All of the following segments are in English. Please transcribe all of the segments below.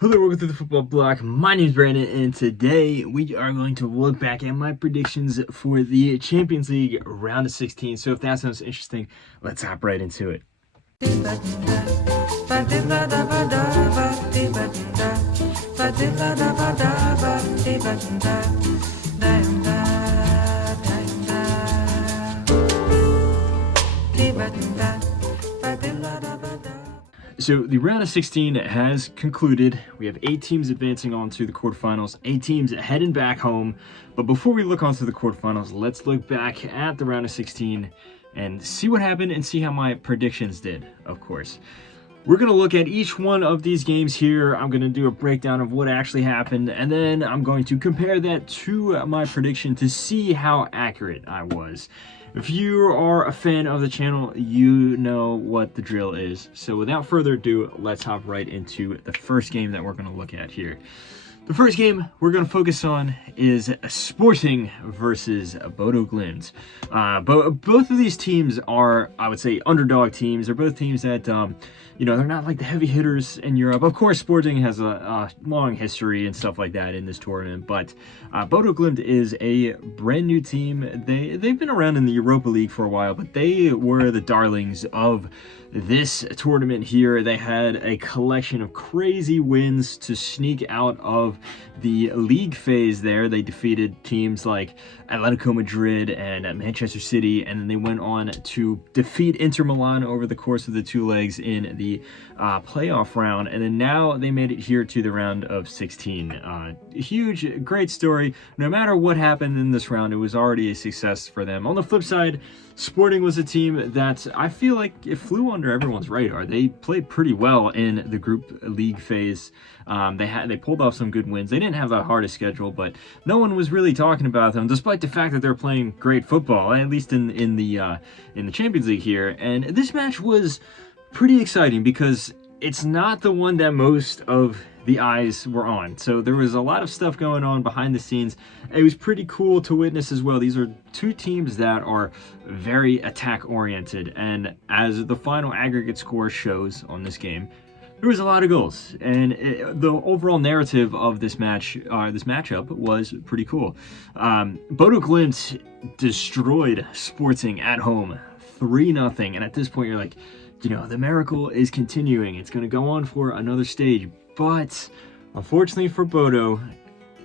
Hello, welcome to the Football Bloc. My name is Brandon, and today we are going to look back at my predictions for the Champions League Round of 16. So if that sounds interesting, let's hop right into it. So the round of 16 has concluded. We have 8 teams advancing on to the quarterfinals, 8 teams heading back home. But before we look onto the quarterfinals, let's look back at the round of 16 and see what happened and see how my predictions did, of course. We're going to look at each one of these games here. I'm going to do a breakdown of what actually happened, and then I'm going to compare that to my prediction to see how accurate I was. If you are a fan of the channel, you know what the drill is. So without further ado, let's hop right into the first game that we're going to look at here. The first game we're going to focus on is Sporting versus Bodo Glimt. Both of these teams are, I would say, underdog teams. They're both teams that, they're not like the heavy hitters in Europe. Of course, Sporting has a long history and stuff like that in this tournament, but Bodo Glimt is a brand new team. They've been around in the Europa League for a while, but they were the darlings of this tournament here. They had a collection of crazy wins to sneak out of the league phase there. They defeated teams like Atletico Madrid and Manchester City, and then they went on to defeat Inter Milan over the course of the 2 legs in the playoff round, and then now they made it here to the round of 16. Huge, great story. No matter what happened in this round, it was already a success for them. On the flip side, Sporting was a team that I feel like it flew under everyone's radar. They played pretty well in the group league phase. They pulled off some good wins. They didn't have the hardest schedule, but no one was really talking about them, despite the fact that they're playing great football, at least in the Champions League here. And this match was pretty exciting because it's not the one that most of the eyes were on. So there was a lot of stuff going on behind the scenes. It was pretty cool to witness as well. These are 2 teams that are very attack oriented, and as the final aggregate score shows on this game, there was a lot of goals, and the overall narrative of this matchup was pretty cool. Bodo Glimt destroyed Sporting at home 3-0, and at this point you're like, the miracle is continuing. It's going to go on for another stage. But unfortunately for Bodo,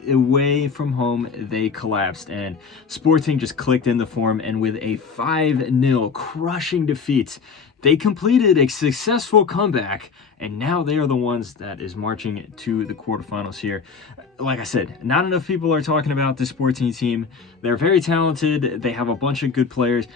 away from home, they collapsed, and Sporting just clicked in the form, and with a 5-0 crushing defeat, they completed a successful comeback, and now they are the ones that is marching to the quarterfinals here. Like I said, not enough people are talking about the Sporting team. They're very talented. They have a bunch of good players.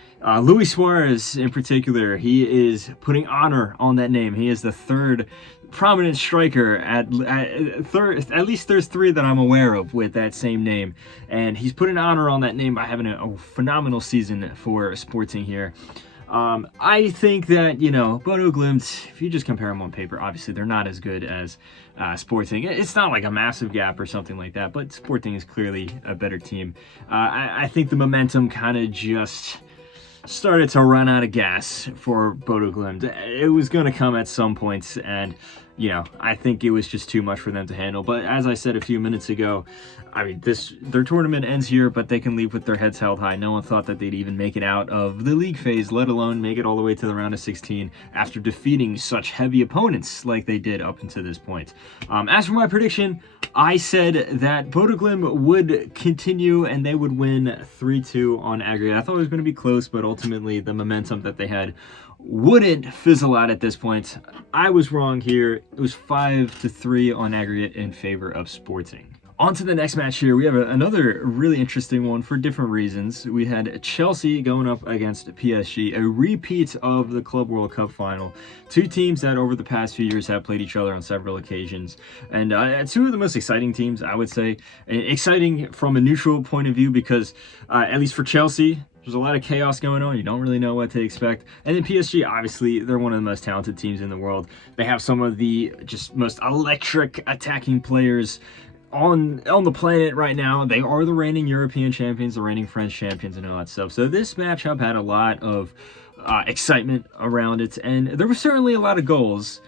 Luis Suarez, in particular, he is putting honor on that name. He is the 3rd prominent striker at least there's 3 that I'm aware of with that same name, and he's putting honor on that name by having a phenomenal season for Sporting here. I think that, Bodo Glimt, if you just compare them on paper, obviously they're not as good as Sporting. It's not like a massive gap or something like that, but Sporting is clearly a better team. I think the momentum kind of just started to run out of gas for Bodo Glimt. It was going to come at some points, and I think it was just too much for them to handle. But as I said a few minutes ago, I mean, their tournament ends here, but they can leave with their heads held high. No one thought that they'd even make it out of the league phase, let alone make it all the way to the round of 16 after defeating such heavy opponents like they did up until this point. As for my prediction, I said that Bodo Glimt would continue and they would win 3-2 on aggregate. I thought it was going to be close, but ultimately the momentum that they had wouldn't fizzle out at this point. I was wrong here. It was 5-3 on aggregate in favor of Sporting. On to the next match here. We have another really interesting one for different reasons. We had Chelsea going up against PSG, a repeat of the Club World Cup final. 2 teams that over the past few years have played each other on several occasions. And 2 of the most exciting teams, I would say. Exciting from a neutral point of view because, at least for Chelsea, there's a lot of chaos going on. You don't really know what to expect. And then PSG, obviously, they're one of the most talented teams in the world. They have some of the just most electric attacking players on the planet right now. They are the reigning European champions, the reigning French champions, and all that stuff. So this matchup had a lot of excitement around it, and there were certainly a lot of goals,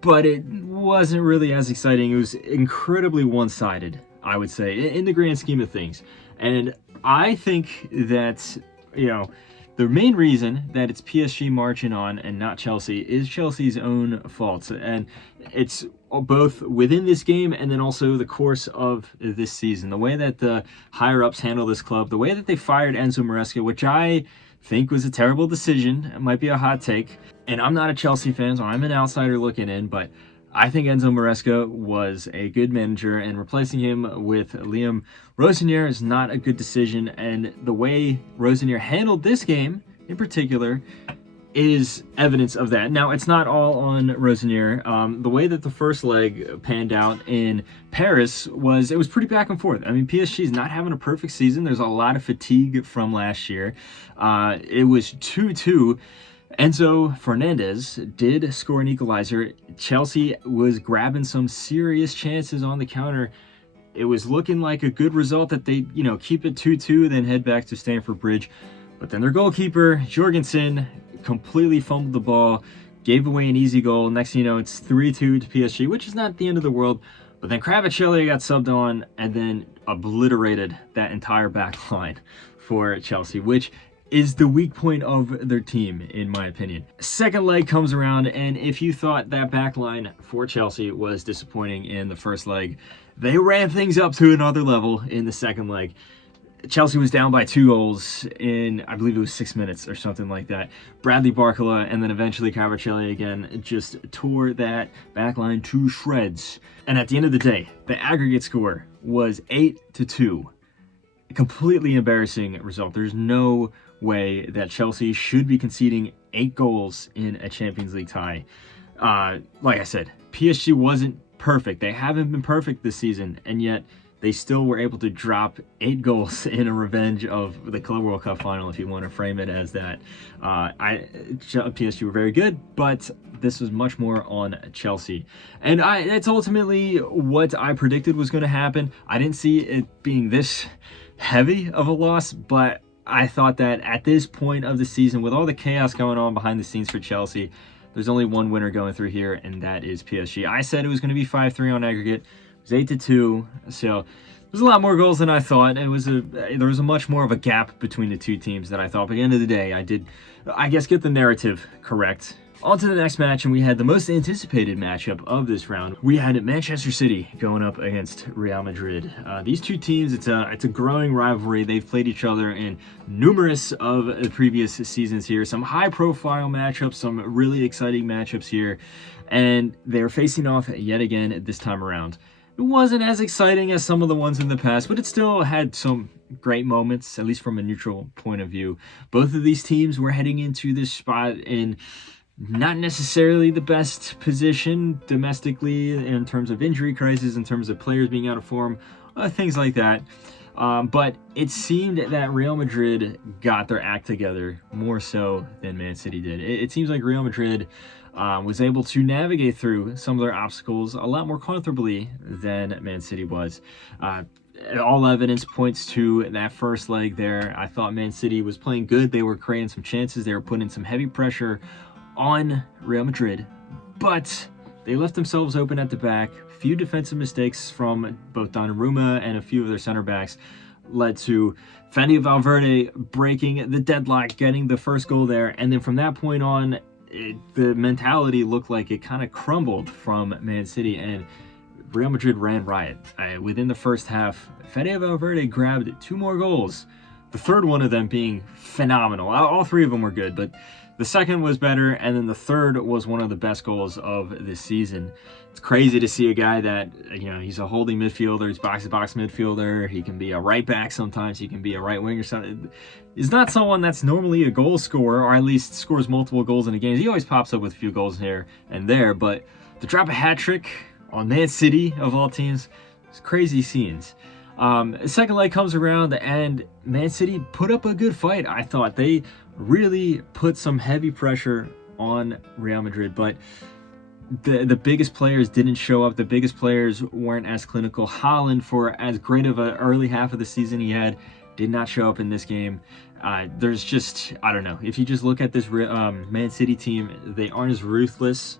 but it wasn't really as exciting. It was incredibly one-sided, I would say, in the grand scheme of things. And I think that, the main reason that it's PSG marching on and not Chelsea is Chelsea's own fault. And it's both within this game and then also the course of this season. The way that the higher-ups handle this club, the way that they fired Enzo Maresca, which I think was a terrible decision. It might be a hot take. And I'm not a Chelsea fan, so I'm an outsider looking in, but I think Enzo Maresca was a good manager, and replacing him with Liam Rosenior is not a good decision. And the way Rosenior handled this game in particular is evidence of that. Now, it's not all on Rosenior. The way that the first leg panned out in Paris it was pretty back and forth. I mean, PSG is not having a perfect season. There's a lot of fatigue from last year. It was 2-2. Enzo Fernandez did score an equalizer. Chelsea was grabbing some serious chances on the counter. It was looking like a good result that they, keep it 2-2, then head back to Stamford Bridge. But then their goalkeeper, Jorgensen, completely fumbled the ball, gave away an easy goal. Next thing you know, it's 3-2 to PSG, which is not the end of the world. But then Kvaratskhelia got subbed on and then obliterated that entire back line for Chelsea, which is the weak point of their team, in my opinion. Second leg comes around, and if you thought that back line for Chelsea was disappointing in the first leg, they ran things up to another level in the second leg. Chelsea was down by 2 goals in, I believe it was 6 minutes or something like that. Bradley Barcola and then eventually Kvaratskhelia again just tore that back line to shreds. And at the end of the day, the aggregate score was 8-2. A completely embarrassing result. There's no way that Chelsea should be conceding 8 goals in a Champions League tie. Like I said, PSG wasn't perfect. They haven't been perfect this season, and yet they still were able to drop 8 goals in a revenge of the Club World Cup final, if you want to frame it as that. PSG were very good, but this was much more on Chelsea. And it's ultimately what I predicted was going to happen. I didn't see it being this heavy of a loss, but I thought that at this point of the season, with all the chaos going on behind the scenes for Chelsea, there's only one winner going through here, and that is PSG. I said it was going to be 5-3 on aggregate. It was 8-2, so there's a lot more goals than I thought. There was a much more of a gap between the two teams than I thought. But at the end of the day, I did, I guess, get the narrative correct. On to the next match, and we had the most anticipated matchup of this round. We had Manchester City going up against Real Madrid. These two teams, it's a growing rivalry. They've played each other in numerous of the previous seasons here. Some high-profile matchups, some really exciting matchups here, and they're facing off yet again this time around. It wasn't as exciting as some of the ones in the past, but it still had some great moments, at least from a neutral point of view. Both of these teams were heading into this spot in not necessarily the best position domestically in terms of injury crisis, in terms of players being out of form, things like that. But it seemed that Real Madrid got their act together more so than Man City did. It seems like Real Madrid was able to navigate through some of their obstacles a lot more comfortably than Man City was. All evidence points to that first leg there. I thought Man City was playing good. They were creating some chances. They were putting some heavy pressure on Real Madrid, but they left themselves open at the back. A few defensive mistakes from both Donnarumma and a few of their center backs led to Fede Valverde breaking the deadlock, getting the first goal there, and then from that point on, the mentality looked like it kind of crumbled from Man City, and Real Madrid ran riot. Within the first half, Fede Valverde grabbed 2 more goals, the third one of them being phenomenal. All 3 of them were good, but the second was better, and then the third was one of the best goals of this season. It's crazy to see a guy that, he's a holding midfielder, he's box-to-box midfielder, he can be a right back sometimes, he can be a right winger. He's not someone that's normally a goal scorer, or at least scores multiple goals in a game. He always pops up with a few goals here and there, but to drop a hat-trick on Man City, of all teams, it's crazy scenes. Second leg comes around, and Man City put up a good fight. I thought they really put some heavy pressure on Real Madrid, but the biggest players didn't show up. The biggest players weren't as clinical. Haaland, for as great of an early half of the season he had, did not show up in this game. There's just, I don't know. If you just look at this Man City team, they aren't as ruthless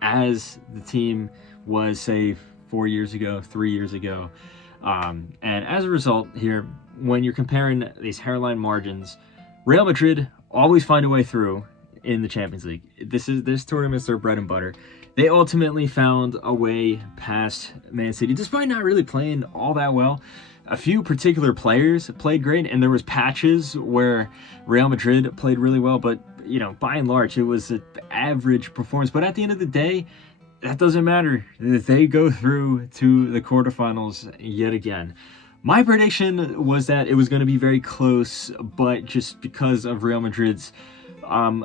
as the team was, say, 4 years ago, 3 years ago. And as a result here, when you're comparing these hairline margins, Real Madrid always find a way through in the Champions League. This tournament's their bread and butter. They ultimately found a way past Man City, despite not really playing all that well. A few particular players played great, and there was patches where Real Madrid played really well, but by and large, it was an average performance. But at the end of the day, that doesn't matter. They go through to the quarterfinals yet again. My prediction was that it was going to be very close, but just because of Real Madrid's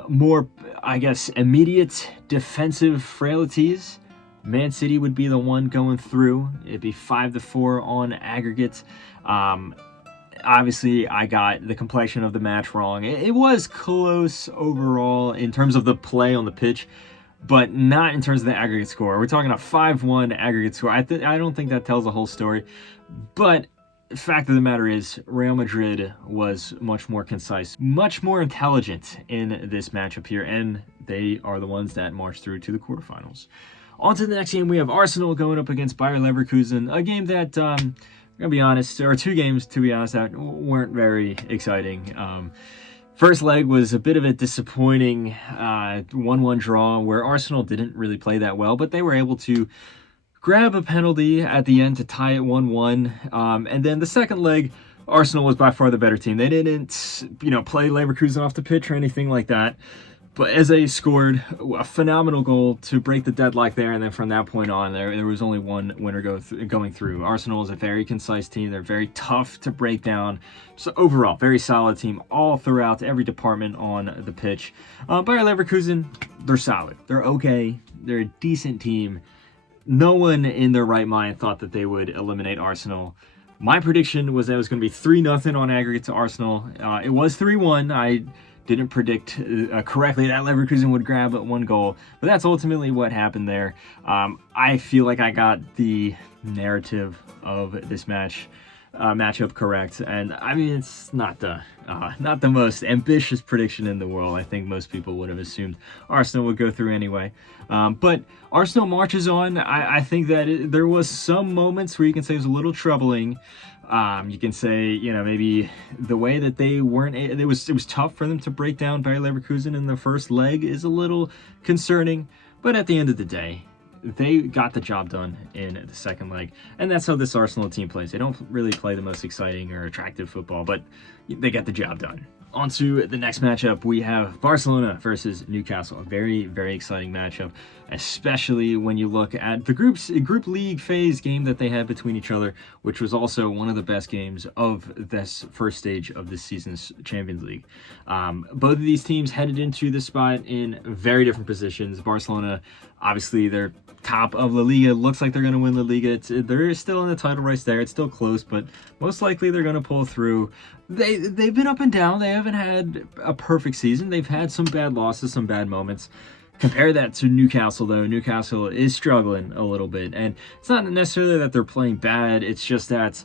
more, I guess, immediate defensive frailties, Man City would be the one going through. It'd be 5-4 on aggregate. Obviously, I got the complexion of the match wrong. It was close overall in terms of the play on the pitch, but not in terms of the aggregate score. We're talking a 5-1 aggregate score. I don't think that tells the whole story, but the fact of the matter is, Real Madrid was much more concise, much more intelligent in this matchup here, and they are the ones that marched through to the quarterfinals. On to the next game, we have Arsenal going up against Bayer Leverkusen, a game that, I'm going to be honest, or two games, to be honest, that weren't very exciting. First leg was a bit of a disappointing 1-1 draw where Arsenal didn't really play that well, but they were able to grab a penalty at the end to tie it 1-1. And then the second leg, Arsenal was by far the better team. They didn't, play Leverkusen off the pitch or anything like that. But as they scored a phenomenal goal to break the deadlock there, and then from that point on, there was only one winner going through. Arsenal is a very concise team. They're very tough to break down. So overall, very solid team all throughout every department on the pitch. Bayer Leverkusen, they're solid. They're okay. They're a decent team. No one in their right mind thought that they would eliminate Arsenal. My prediction was that it was going to be 3-0 on aggregate to Arsenal. It was 3-1. I didn't predict correctly that Leverkusen would grab one goal, but that's ultimately what happened there. I feel like I got the narrative of this matchup correct, and I mean, it's not the most ambitious prediction in the world. I think most people would have assumed Arsenal would go through anyway, but Arsenal marches on. I think that there was some moments where you can say it was a little troubling. You can say, maybe the way that they weren't, it was tough for them to break down Bayer Leverkusen in the first leg is a little concerning, but at the end of the day, they got the job done in the second leg, and that's how this Arsenal team plays. They don't really play the most exciting or attractive football, but they get the job done. On to the next matchup, we have Barcelona versus Newcastle. A very, very exciting matchup, especially when you look at the group league phase game that they had between each other, which was also one of the best games of this first stage of this season's Champions League. Both of these teams headed into this spot in very different positions. Barcelona, obviously, they're top of La Liga. Looks like they're going to win La Liga. They're still in the title race there. It's still close, but most likely they're going to pull through. They've been up and down. They haven't had a perfect season. They've had some bad losses, some bad moments. Compare that to Newcastle, though. Newcastle is struggling a little bit, and it's not necessarily that they're playing bad. It's just that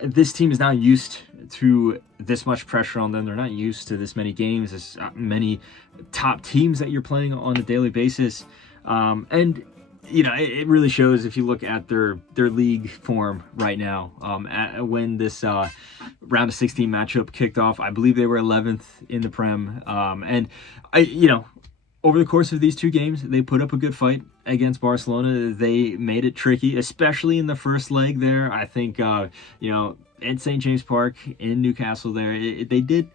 this team is not used to this much pressure on them. They're not used to this many games, this many top teams that you're playing on a daily basis, and it really shows if you look at their league form right now. When this round of 16 matchup kicked off, I believe they were 11th in the Prem. And over the course of these two games, they put up a good fight against Barcelona. They made it tricky, especially in the first leg there. I think, at St. James Park in Newcastle there, they did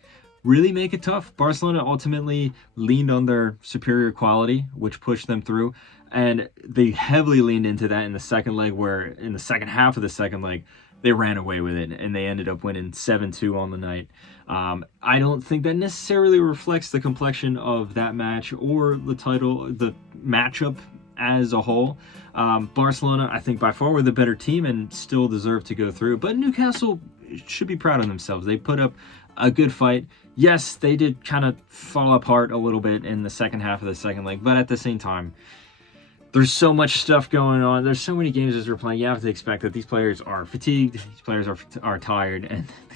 really make it tough. Barcelona ultimately leaned on their superior quality, which pushed them through. And they heavily leaned into that in the second leg, where in the second half of the second leg, they ran away with it, and they ended up winning 7-2 on the night. I don't think that necessarily reflects the complexion of that match or the matchup as a whole. Barcelona, I think, by far were the better team and still deserve to go through. But Newcastle should be proud of themselves. They put up a good fight. Yes, they did kind of fall apart a little bit in the second half of the second leg, but at the same time, there's so much stuff going on. There's so many games as we're playing. You have to expect that these players are fatigued. These players are tired, and the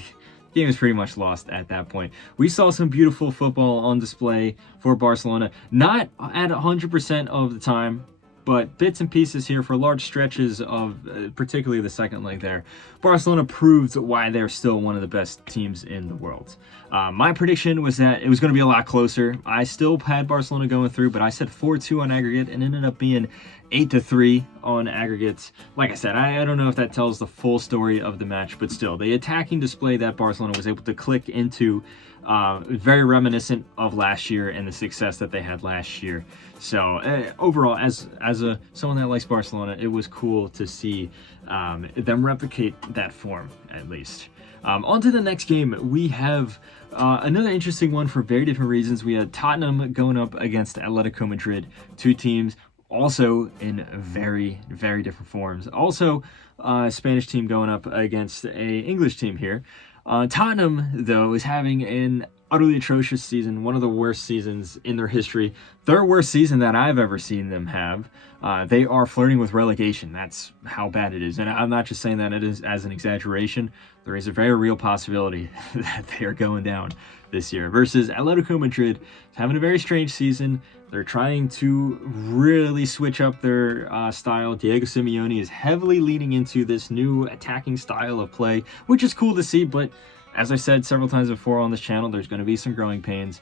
game is pretty much lost at that point. We saw some beautiful football on display for Barcelona. Not at 100% of the time. but bits and pieces here for large stretches of particularly the second leg there. Barcelona proved why they're still one of the best teams in the world. My prediction was that it was going to be a lot closer. I still had Barcelona going through, but I said 4-2 on aggregate and ended up being 8-3 on aggregates. Like I said, I don't know if that tells the full story of the match, but still, the attacking display that Barcelona was able to click into very reminiscent of last year and the success that they had last year. So overall, as someone that likes Barcelona, it was cool to see them replicate that form at least. On to the next game, we have another interesting one for very different reasons. We had Tottenham going up against Atletico Madrid, two teams also in very, very different forms. Also, a Spanish team going up against a English team here. Tottenham, though, is having an utterly atrocious season, one of the worst seasons in their history. Their worst season that I've ever seen them have. They are flirting with relegation. That's how bad it is. And I'm not just saying that it is as an exaggeration. There is a very real possibility that they are going down this year. Versus Atletico Madrid is having a very strange season. They're trying to really switch up their style. Diego Simeone is heavily leaning into this new attacking style of play, which is cool to see, but as I said several times before on this channel, there's going to be some growing pains.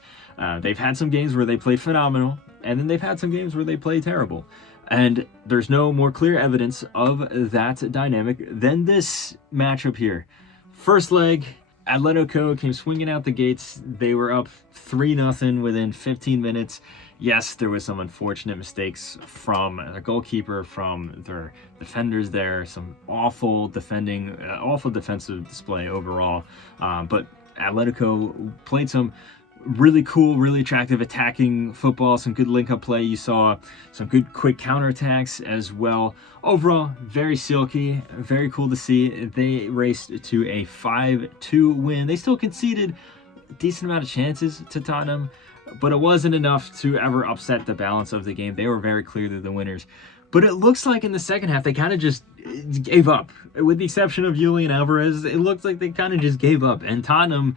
They've had some games where they play phenomenal, and then they've had some games where they play terrible. And there's no more clear evidence of that dynamic than this matchup here. First leg, Atletico came swinging out the gates. They were up 3-0 within 15 minutes. Yes, there was some unfortunate mistakes from the goalkeeper, from their defenders there, some awful defensive display overall. But Atletico played some really cool, really attractive attacking football, some good link-up play. You saw some good quick counterattacks as well. Overall, very silky, very cool to see. They raced to a 5-2 win. They still conceded a decent amount of chances to Tottenham, but it wasn't enough to ever upset the balance of the game. They were very clearly the winners. But it looks like in the second half, they kind of just gave up. With the exception of Julian Alvarez, it looks like they kind of just gave up. And Tottenham,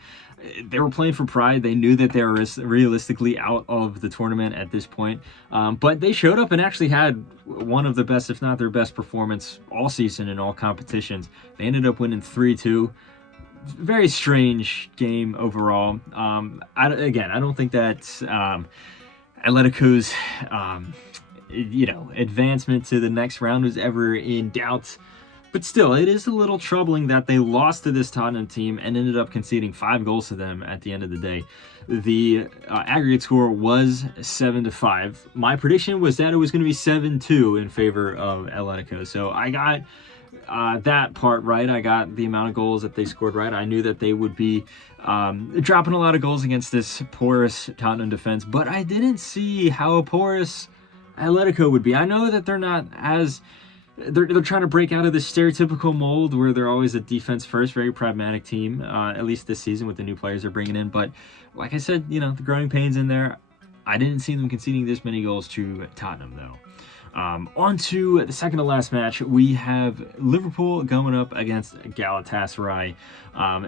they were playing for pride. They knew that they were realistically out of the tournament at this point. But they showed up and actually had one of the best, if not their best performance all season in all competitions. They ended up winning 3-2. Very strange game overall. I don't think that Atletico's advancement to the next round was ever in doubt. But still, it is a little troubling that they lost to this Tottenham team and ended up conceding 5 goals to them at the end of the day. The aggregate score was 7-5. My prediction was that it was going to be 7-2 in favor of Atletico. So I got that part right. I got the amount of goals that they scored right. I knew that they would be dropping a lot of goals against this porous Tottenham defense, but I didn't see how porous Atletico would be. I know that they're not as... They're trying to break out of this stereotypical mold where they're always a defense first, very pragmatic team, at least this season with the new players they're bringing in. But like I said, the growing pains in there. I didn't see them conceding this many goals to Tottenham, though. On to the second to last match, we have Liverpool going up against Galatasaray.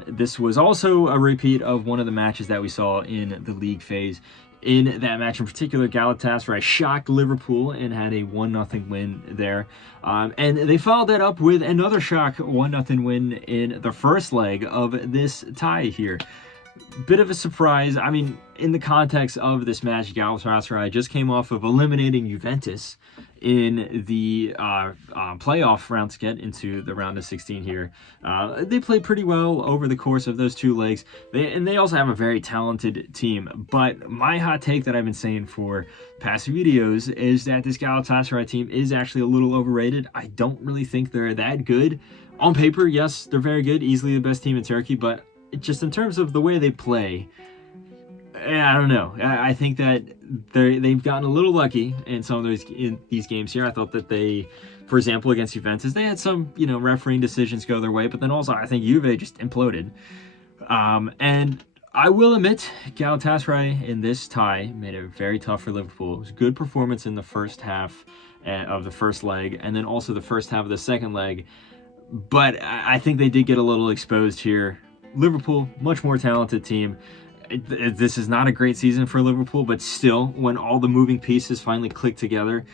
This was also a repeat of one of the matches that we saw in the league phase. In that match in particular, Galatasaray shocked Liverpool and had a 1-0 win there. And they followed that up with another shock 1-0 win in the first leg of this tie here. Bit of a surprise. I mean, in the context of this match, Galatasaray just came off of eliminating Juventus in the playoff round to get into the round of 16 here. They played pretty well over the course of those 2 legs. They also have a very talented team. But my hot take that I've been saying for past videos is that this Galatasaray team is actually a little overrated. I don't really think they're that good. On paper, yes, they're very good, easily the best team in Turkey, but just in terms of the way they play, I don't know. I think that they've gotten a little lucky in some of these games here. I thought that they, for example, against Juventus, they had some, refereeing decisions go their way, but then also I think Juve just imploded. And I will admit, Galatasaray in this tie made it very tough for Liverpool. It was a good performance in the first half of the first leg, and then also the first half of the second leg. But I think they did get a little exposed here. Liverpool, much more talented team. This is not a great season for Liverpool, but still, when all the moving pieces finally click together,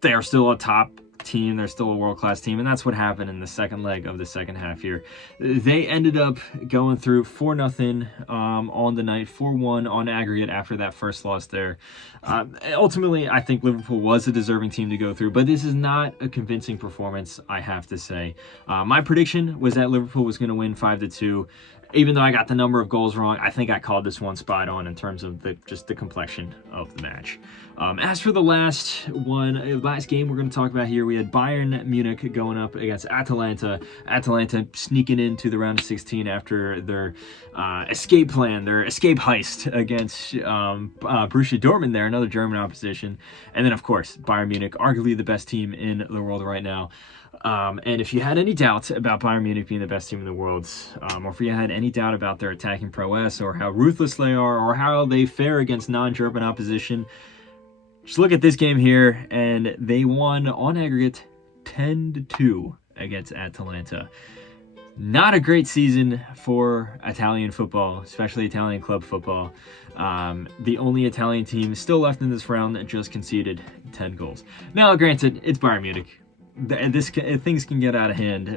they are still a top team. They're still a world-class team, and that's what happened in the second leg of the second half here. They ended up going through 4-0 on the night, 4-1 on aggregate after that first loss there. Ultimately, I think Liverpool was a deserving team to go through, but this is not a convincing performance, I have to say. My prediction was that Liverpool was going to win 5-2. Even though I got the number of goals wrong, I think I called this one spot on in terms of just the complexion of the match. As for the last game we're going to talk about here, we had Bayern Munich going up against Atalanta. Atalanta sneaking into the round of 16 after their escape plan, their escape heist against Borussia Dortmund there, another German opposition. And then, of course, Bayern Munich, arguably the best team in the world right now. And if you had any doubt about Bayern Munich being the best team in the world, or if you had any doubt about their attacking prowess, or how ruthless they are, or how they fare against non-German opposition, just look at this game here, and they won on aggregate 10-2 against Atalanta. Not a great season for Italian football, especially Italian club football. The only Italian team still left in this round that just conceded 10 goals. Now, granted, it's Bayern Munich. Things can get out of hand,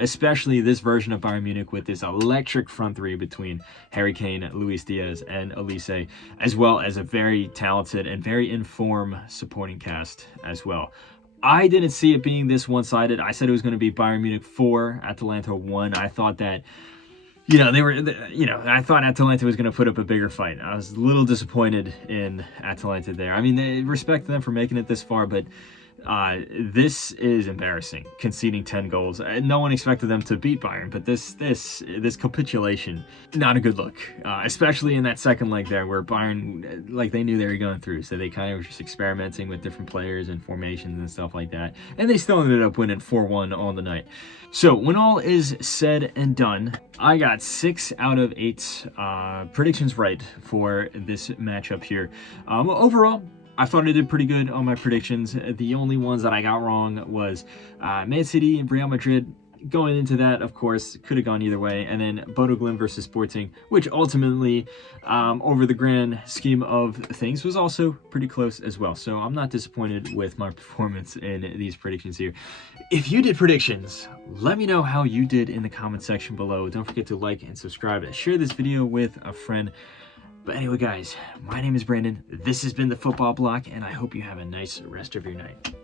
especially this version of Bayern Munich with this electric front three between Harry Kane, Luis Diaz, and Elise, as well as a very talented and very in-form supporting cast as well. I didn't see it being this one-sided. I said it was going to be Bayern Munich 4, Atalanta 1. I thought that, I thought Atalanta was going to put up a bigger fight. I was a little disappointed in Atalanta there. I mean, I respect them for making it this far, but this is embarrassing, conceding 10 goals. No one expected them to beat Bayern, but this capitulation, not a good look, especially in that second leg there where Bayern, like, they knew they were going through, so they kind of were just experimenting with different players and formations and stuff like that, and they still ended up winning 4-1 on the night. So when all is said and done, I got 6 out of 8 predictions right for this matchup here. Overall, I thought I did pretty good on my predictions. The only ones that I got wrong was Man City and Real Madrid. Going into that, of course, could have gone either way. And then Bodo Glimt versus Sporting, which ultimately, over the grand scheme of things, was also pretty close as well. So I'm not disappointed with my performance in these predictions here. If you did predictions, let me know how you did in the comment section below. Don't forget to like and subscribe and share this video with a friend. But anyway, guys, my name is Brandon. This has been the Football Block, and I hope you have a nice rest of your night.